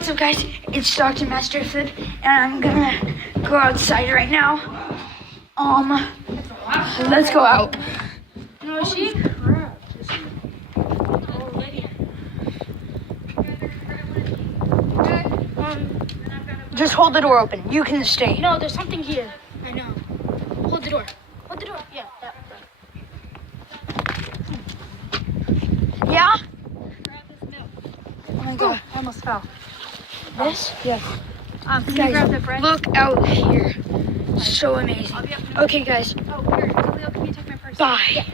What's up, guys? It's Dr. Master Food, and I'm gonna go outside right now. Let's go out. No, is she? Just hold the door open. You can stay. No, there's something here. I know. Hold the door. Hold the door. Yeah. Yeah? Grab this milk. Oh my god, I almost fell. This? Yes. Can you Guys, grab the bread? look out here. So amazing. I'll be up in a minute. Okay, guys. Oh, here. Khalil, can you take my purse? Bye. Yeah.